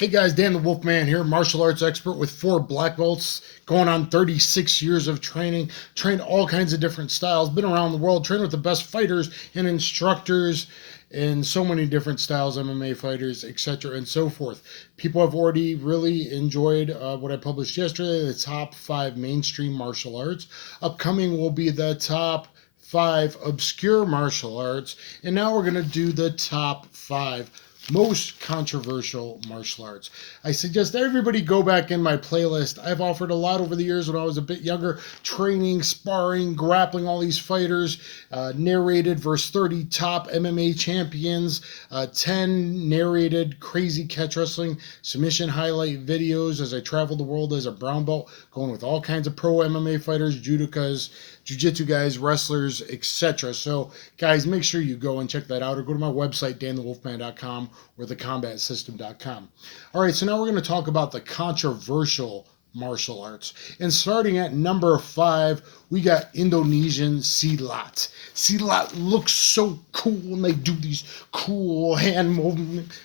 Hey guys, Dan the Wolfman here, martial arts expert with 4 black belts, going on 36 years of training, trained all kinds of different styles, been around the world, trained with the best fighters and instructors in so many different styles, MMA fighters, etc., and so forth. People have already really enjoyed what I published yesterday, the top 5 mainstream martial arts. Upcoming will be the top 5 obscure martial arts, and now we're going to do the top 5 most controversial martial arts. I suggest everybody go back in my playlist. I've offered a lot over the years when I was a bit younger, training, sparring, grappling all these fighters, narrated versus 30 top MMA champions, 10 narrated crazy catch wrestling submission highlight videos as I traveled the world as a brown belt, going with all kinds of pro MMA fighters, judokas, jiu-jitsu guys, wrestlers, etc. So, guys, make sure you go and check that out, or go to my website, danthewolfman.com, or thecombatsystem.com. All right, so now we're going to talk about the controversial martial arts. And starting at number 5, we got Indonesian Silat. Silat looks so cool, and they do these cool hand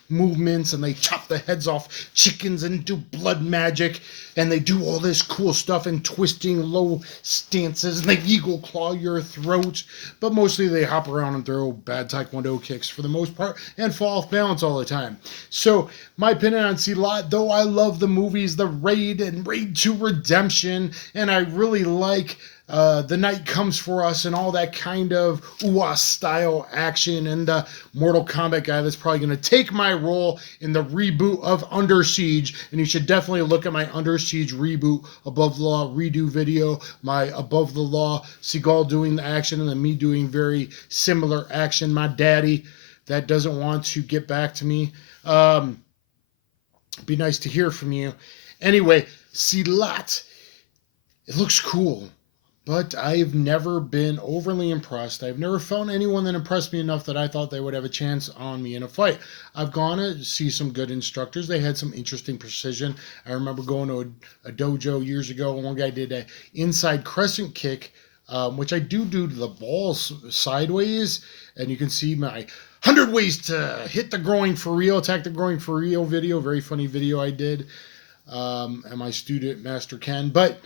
movements, and they chop the heads off chickens and do blood magic, and they do all this cool stuff and twisting low stances, and they eagle claw your throat, but mostly they hop around and throw bad taekwondo kicks for the most part and fall off balance all the time. So my opinion on Silat, though I love the movies The Raid and Raid 2 Redemption, and I really like The Night Comes For Us and all that kind of UA style action, and Mortal Kombat guy that's probably going to take my role in the reboot of Under Siege. And you should definitely look at my Under Siege reboot Above the Law redo video, my Above the Law Seagal doing the action and then me doing very similar action. My daddy that doesn't want to get back to me. Be nice to hear from you. Anyway, Silat, it looks cool, but I've never been overly impressed. I've never found anyone that impressed me enough that I thought they would have a chance on me in a fight. I've gone to see some good instructors. They had some interesting precision. I remember going to a dojo years ago. One guy did an inside crescent kick, which I do to the balls sideways, and you can see my 100 ways to hit the groin for real, attack the groin for real video. Very funny video I did. And my student, Master Ken. But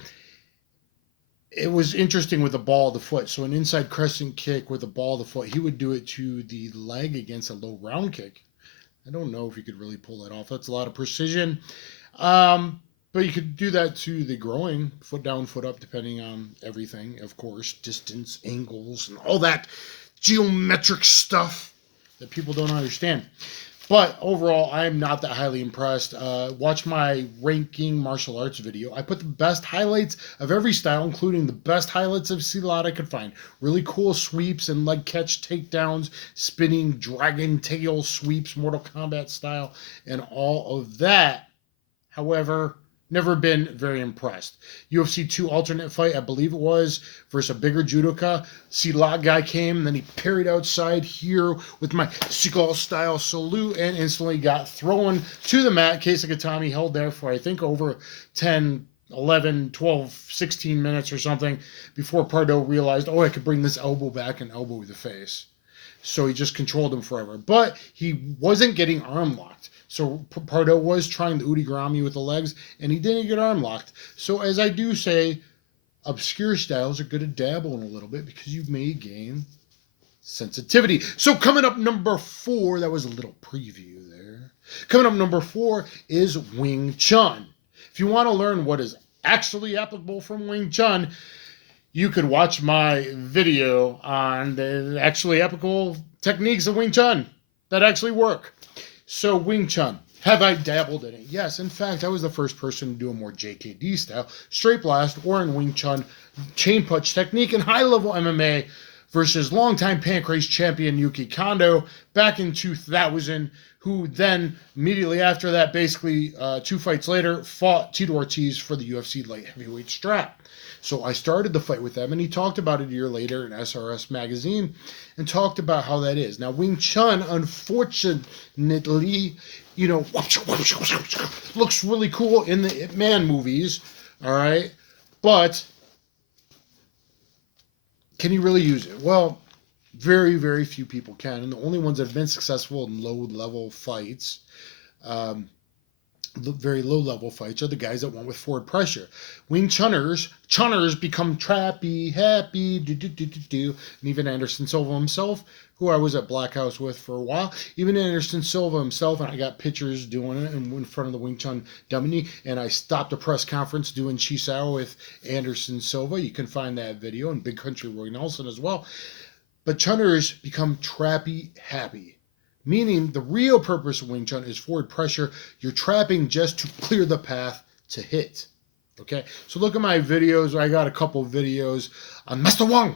it was interesting with the ball of the foot. So an inside crescent kick with the ball of the foot, he would do it to the leg against a low round kick. I don't know if he could really pull that off. That's a lot of precision. But you could do that to the groin, foot down, foot up, depending on everything, of course, distance, angles, and all that geometric stuff that people don't understand. But overall, I'm not that highly impressed. Watch my ranking martial arts video. I put the best highlights of every style, including the best highlights of Silat I could find. Really cool sweeps and leg catch takedowns, spinning dragon tail sweeps, Mortal Kombat style, and all of that. However, never been very impressed. UFC 2 alternate fight, I believe it was, versus a bigger judoka. Silat guy came, and then he parried outside here with my Seagal style salute and instantly got thrown to the mat. Keisakatami held there for, I think, over 10, 11, 12, 16 minutes or something before Pardo realized, oh, I could bring this elbow back and elbow the face. So he just controlled him forever. But he wasn't getting arm locked. So Pardo was trying the Udigarami with the legs, and he didn't get arm locked. So as I do say, obscure styles are good to dabble in a little bit because you may gain sensitivity. So coming up number 4, that was a little preview there. Coming up number 4 is Wing Chun. If you want to learn what is actually applicable from Wing Chun, you could watch my video on the actually applicable techniques of Wing Chun that actually work. So Wing Chun, have I dabbled in it? Yes, in fact, I was the first person to do a more JKD style, straight blast, or in Wing Chun, chain punch technique in high-level MMA versus longtime Pancrase champion Yuki Kondo back in 2000, who then, immediately after that, basically 2 fights later, fought Tito Ortiz for the UFC light heavyweight strap. So I started the fight with them, and he talked about it a year later in SRS magazine and talked about how that is. Now, Wing Chun, unfortunately, looks really cool in the Ip Man movies, all right? But can you really use it? Well, very, very few people can, and the only ones that have been successful in low-level fights very low level fights are the guys that went with forward pressure. Wing Chunners become trappy, happy, and even Anderson Silva himself, who I was at Black House with for a while, even Anderson Silva himself, and I got pictures doing it in front of the Wing Chun dummy, and I stopped a press conference doing Chisao with Anderson Silva. You can find that video, and Big Country Roy Nelson as well. But Chunners become trappy, happy. Meaning the real purpose of Wing Chun is forward pressure. You're trapping just to clear the path to hit. Okay, so look at my videos. I got a couple videos on Master Wong.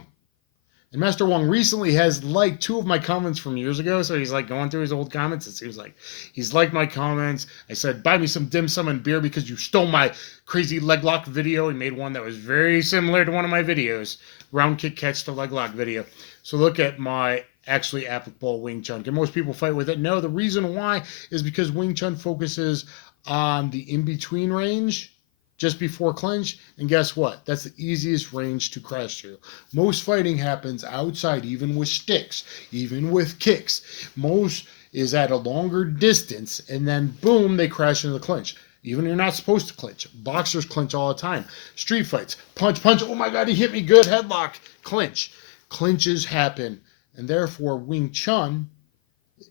And Master Wong recently has liked 2 of my comments from years ago. So he's like going through his old comments. It seems like he's liked my comments. I said, buy me some dim sum and beer because you stole my crazy leg lock video. He made one that was very similar to one of my videos. Round kick catch to leg lock video. So look at my actually applicable Wing Chun. Can most people fight with it? No. The reason why is because Wing Chun focuses on the in-between range just before clinch, and guess what? That's the easiest range to crash through. Most fighting happens outside, even with sticks, even with kicks. Most is at a longer distance, and then boom, they crash into the clinch. Even you're not supposed to clinch. Boxers clinch all the time. Street fights, punch, oh my God, he hit me good, headlock, clinch. Clinches happen. And therefore, Wing Chun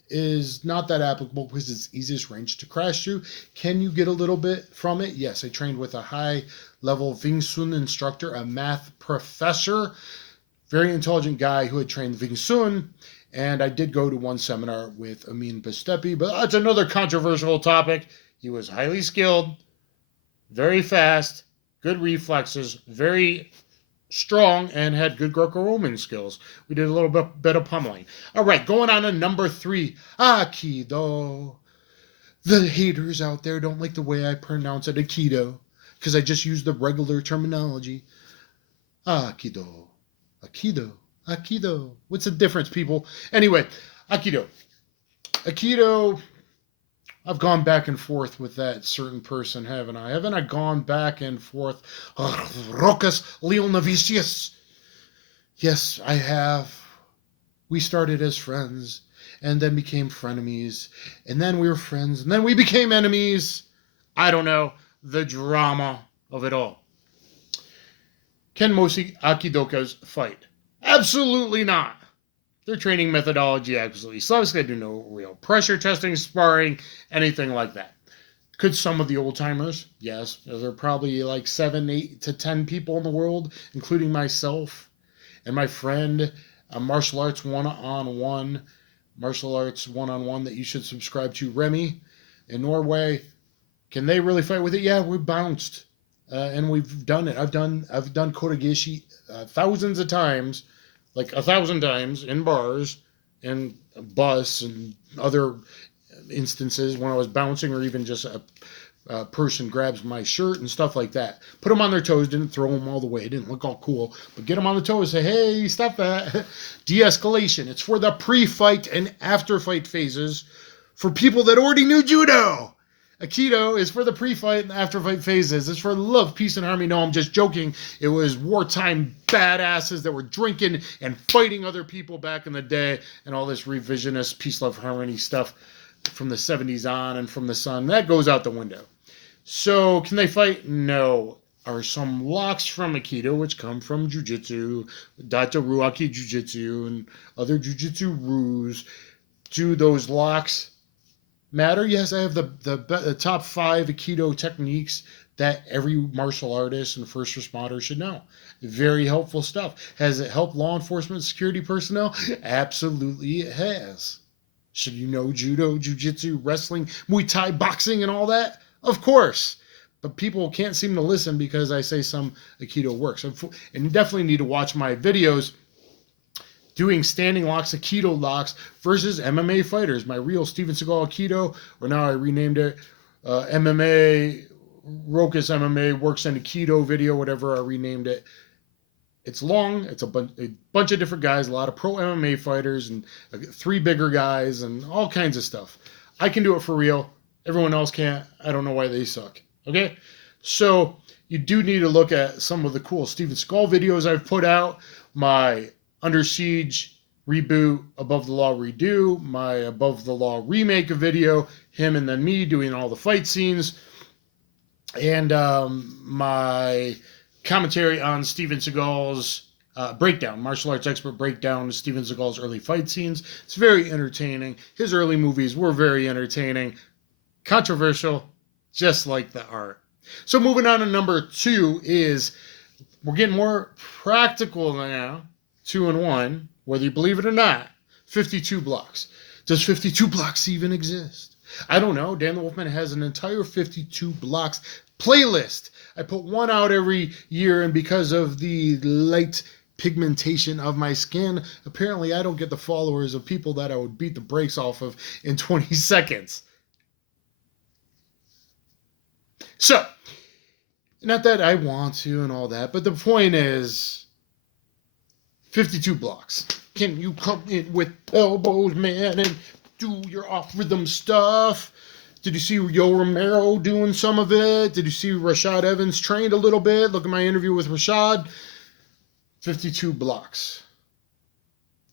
is not that applicable because it's easiest range to crash through. Can you get a little bit from it? Yes, I trained with a high-level Wing Chun instructor, a math professor, very intelligent guy who had trained Wing Chun, and I did go to one seminar with Amin Bastepi, but that's another controversial topic. He was highly skilled, very fast, good reflexes, very strong, and had good Greco-Roman skills. We did a little bit of pummeling. All right, going on to number 3, Aikido. The haters out there don't like the way I pronounce it, Aikido, because I just use the regular terminology. Aikido. What's the difference, people? Anyway, Aikido. I've gone back and forth with that certain person, haven't I? Haven't I gone back and forth? Rokas Leonavicius. Yes, I have. We started as friends, and then became frenemies, and then we were friends, and then we became enemies. I don't know. The drama of it all. Can most Aikidokas fight? Absolutely not. Their training methodology absolutely sucks. They do no real pressure testing, sparring, anything like that. Could some of the old timers? Yes. There are probably like 7, 8 to 10 people in the world, including myself and my friend, a martial arts one-on-one that you should subscribe to, Remy, in Norway. Can they really fight with it? Yeah, we bounced, and we've done it. I've done Kotegaeshi thousands of times. Like 1,000 times in bars and a bus and other instances when I was bouncing, or even just a person grabs my shirt and stuff like that. Put them on their toes, didn't throw them all the way, didn't look all cool, but get them on the toes, say, hey, stop that. De-escalation. It's for the pre-fight and after-fight phases for people that already knew judo. Aikido is for the pre-fight and after-fight phases. It's for love, peace, and harmony. No, I'm just joking. It was wartime badasses that were drinking and fighting other people back in the day, and all this revisionist peace, love, harmony stuff from the 70s on and from the sun. That goes out the window. So, can they fight? No. Are some locks from Aikido, which come from Jiu-Jitsu, Daito Ruaki Jiu-Jitsu, and other Jiu-Jitsu rules, do those locks matter? Yes, I have the top 5 Aikido techniques that every martial artist and first responder should know. Very helpful stuff. Has it helped law enforcement, security personnel? Absolutely it has. Should you know judo, jiu-jitsu, wrestling, Muay Thai, boxing, and all that? Of course. But people can't seem to listen because I say some Aikido works. And you definitely need to watch my videos doing standing locks, Aikido locks, versus MMA fighters. My real Steven Seagal Aikido, or now I renamed it MMA, Rokas MMA, Works in Aikido video, whatever I renamed it. It's long. It's a bunch of different guys, a lot of pro MMA fighters, and 3 bigger guys, and all kinds of stuff. I can do it for real. Everyone else can't. I don't know why they suck. Okay? So you do need to look at some of the cool Steven Seagal videos I've put out. My Under Siege reboot, Above the Law redo, my Above the Law remake video, him and then me doing all the fight scenes, and my commentary on Steven Seagal's breakdown, martial arts expert breakdown of Steven Seagal's early fight scenes. It's very entertaining. His early movies were very entertaining, controversial, just like the art. So moving on to number 2 is, we're getting more practical now, 2-in-1, whether you believe it or not, 52 blocks. Does 52 blocks even exist? I don't know. Dan the Wolfman has an entire 52 blocks playlist. I put one out every year, and because of the light pigmentation of my skin, apparently I don't get the followers of people that I would beat the brakes off of in 20 seconds. So, not that I want to and all that, but the point is, 52 blocks. Can you come in with elbows, man, and do your off-rhythm stuff? Did you see Yo Romero doing some of it? Did you see Rashad Evans trained a little bit? Look at my interview with Rashad. 52 blocks.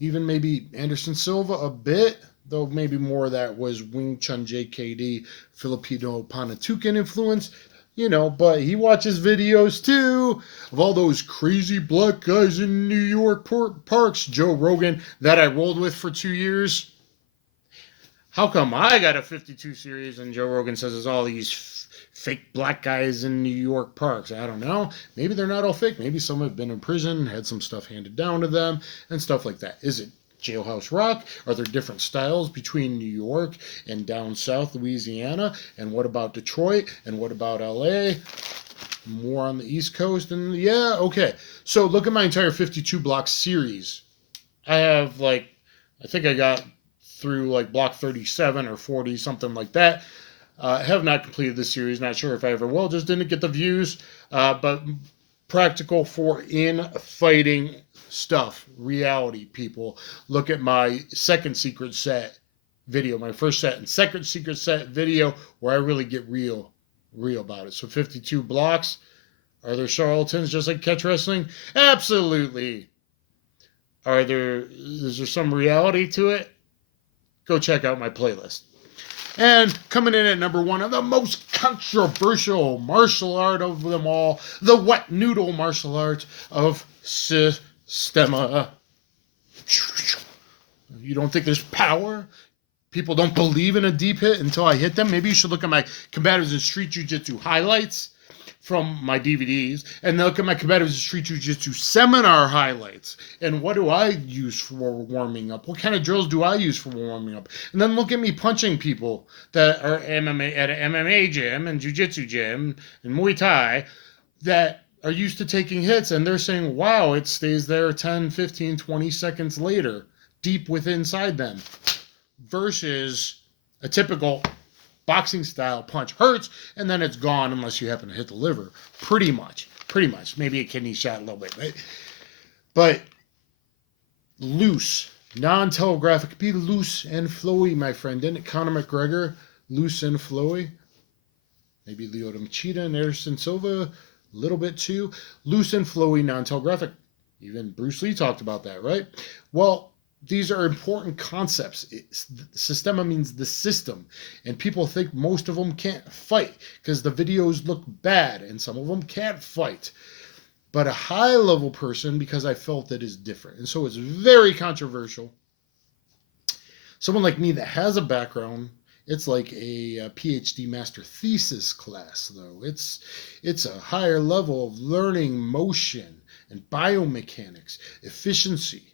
Even maybe Anderson Silva a bit, though maybe more of that was Wing Chun JKD, Filipino Panatukan influence. You know, but he watches videos too of all those crazy black guys in New York parks. Joe Rogan, that I rolled with for 2 years. How come I got a 52 series and Joe Rogan says it's all these fake black guys in New York parks? I don't know. Maybe they're not all fake. Maybe some have been in prison, had some stuff handed down to them, and stuff like that. Is it Jailhouse Rock? Are there different styles between New York and down south Louisiana? And what about Detroit? And what about LA? More on the East Coast? And yeah, okay. So look at my entire 52 block series. I have I think I got through block 37 or 40, something like that. Have not completed the series. Not sure if I ever will. Just didn't get the views. But practical for in-fighting stuff, reality, people. Look at my second secret set video, my first set and second secret set video, where I really get real about it. So 52 blocks. Are there charlatans just like catch wrestling? Absolutely. Is there some reality to it? Go check out my playlist. And coming in at number 1 of the most controversial martial art of them all, the wet noodle martial art of Systema. You don't think there's power? People don't believe in a deep hit until I hit them? Maybe you should look at my Combatives in Street Jiu-Jitsu highlights from my DVDs, and look at my Combatives in Street Jiu-Jitsu seminar highlights. And what do I use for warming up? What kind of drills do I use for warming up? And then look at me punching people that are MMA at an MMA gym and Jiu-Jitsu gym and Muay Thai that are used to taking hits, and they're saying, wow, it stays there 10, 15, 20 seconds later, deep within inside them, versus a typical boxing style punch hurts and then it's gone unless you happen to hit the liver. Pretty much. Maybe a kidney shot a little bit. But loose, non-telegraphic. Be loose and flowy, my friend. Didn't it Conor McGregor loose and flowy? Maybe Lyoto Machida and Anderson Silva a little bit too. Loose and flowy, non-telegraphic. Even Bruce Lee talked about that, right? Well, these are important concepts. Systema means the system. And people think most of them can't fight because the videos look bad and some of them can't fight. But a high-level person, because I felt it, is different. And so it's very controversial. Someone like me that has a background, it's like a PhD master thesis class, though. It's a higher level of learning motion and biomechanics, efficiency.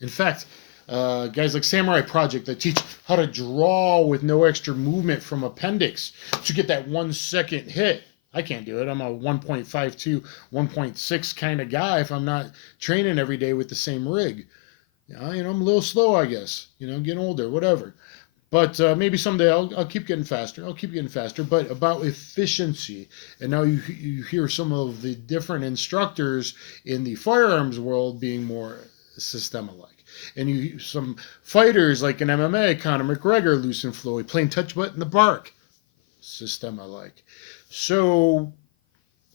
In fact, guys like Samurai Project that teach how to draw with no extra movement from appendix to get that 1 second hit. I can't do it. I'm a 1.52, 1.6 kind of guy if I'm not training every day with the same rig. I'm a little slow, I guess. Getting older, whatever. But maybe someday I'll keep getting faster. But about efficiency. And now you hear some of the different instructors in the firearms world being more Systema-like. And some fighters like in MMA, Conor McGregor, loose and flowy, plain touch button the bark, Systema-like. So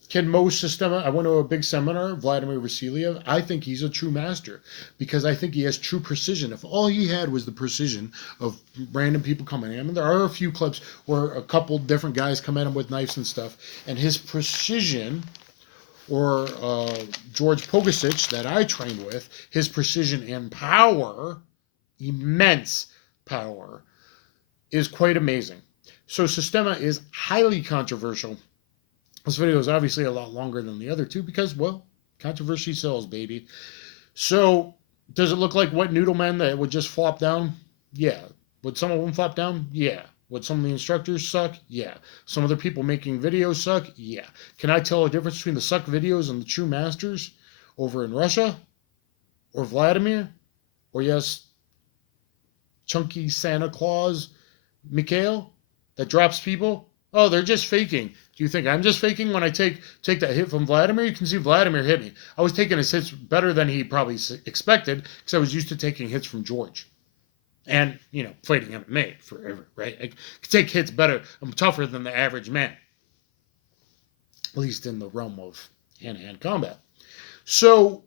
Can most Systema, I went to a big seminar, Vladimir Vasiliev. I think he's a true master because I think he has true precision. If all he had was the precision of random people coming at him, and there are a few clips where a couple different guys come at him with knives and stuff, and his precision, or George Pogasic that I trained with, his precision and power, immense power, is quite amazing. So Systema is highly controversial. This video is obviously a lot longer than the other two because, well, controversy sells, baby. So, does it look like wet noodle men that would just flop down? Yeah. Would some of them flop down? Yeah. Would some of the instructors suck? Yeah. Some of the people making videos suck? Yeah. Can I tell a difference between the suck videos and the true masters over in Russia? Or Vladimir? Or yes, chunky Santa Claus Mikhail that drops people? Oh, they're just faking. Do you think I'm just faking when I take that hit from Vladimir? You can see Vladimir hit me. I was taking his hits better than he probably expected because I was used to taking hits from George. And, fighting MMA forever, right? I can take hits better. I'm tougher than the average man. At least in the realm of hand-to-hand combat. So,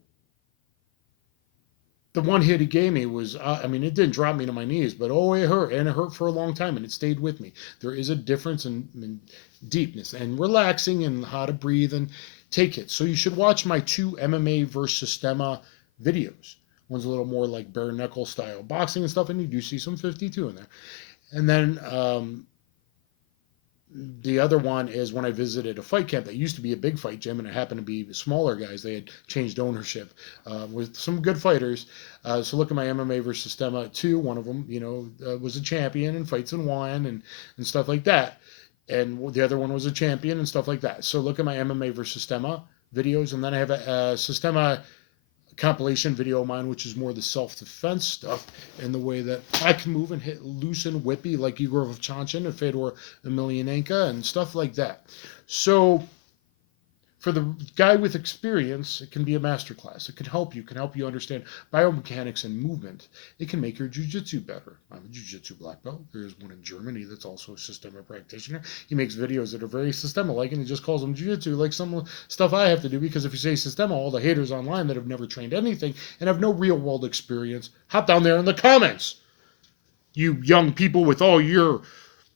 the one hit he gave me was, it didn't drop me to my knees, but it hurt. And it hurt for a long time, and it stayed with me. There is a difference in deepness and relaxing and how to breathe and take it. So you should watch my 2 MMA versus Systema videos. One's a little more like bare knuckle style boxing and stuff, and you do see some 52 in there. And then the other one is when I visited a fight camp that used to be a big fight gym, and it happened to be smaller guys. They had changed ownership with some good fighters. So look at my MMA versus Systema 2. One of them, was a champion and fights and won and stuff like that. And the other one was a champion and stuff like that. So look at my MMA versus Systema videos. And then I have a Systema compilation video of mine, which is more the self-defense stuff and the way that I can move and hit loose and whippy like Igor Vovchanchin and Fedor Emelianenko and stuff like that. So for the guy with experience, it can be a masterclass. It can help you understand biomechanics and movement. It can make your jiu-jitsu better. I'm a jiu-jitsu black belt. There's one in Germany that's also a Systema practitioner. He makes videos that are very Systema-like, and he just calls them jiu-jitsu, like some stuff I have to do, because if you say Systema, all the haters online that have never trained anything and have no real-world experience, hop down there in the comments. You young people with all your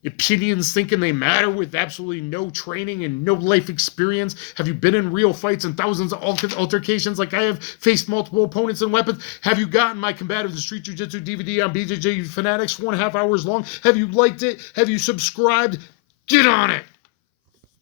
opinions thinking they matter with absolutely no training and no life experience. Have you been in real fights and thousands of altercations like I have, faced multiple opponents and weapons? Have you gotten my Combative and Street Jiu-Jitsu DVD on BJJ Fanatics 4.5 hours long? Have you liked it? Have you subscribed? Get on it!